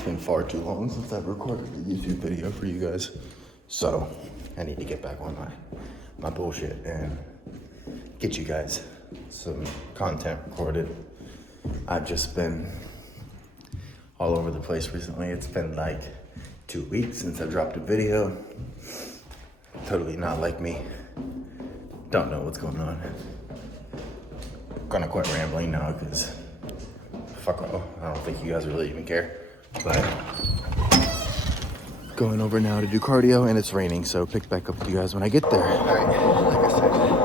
It's been far too long since I've recorded a YouTube video for you guys. So I need to get back on my bullshit and get you guys some content recorded. I've just been all over the place recently. It's been like 2 weeks since I dropped a video. Totally not like me. Don't know what's going on. Gonna quit rambling now because fuck all. I don't think you guys really even care. But going over now to do cardio, and it's raining, so pick back up with you guys when I get there. All right, like I said,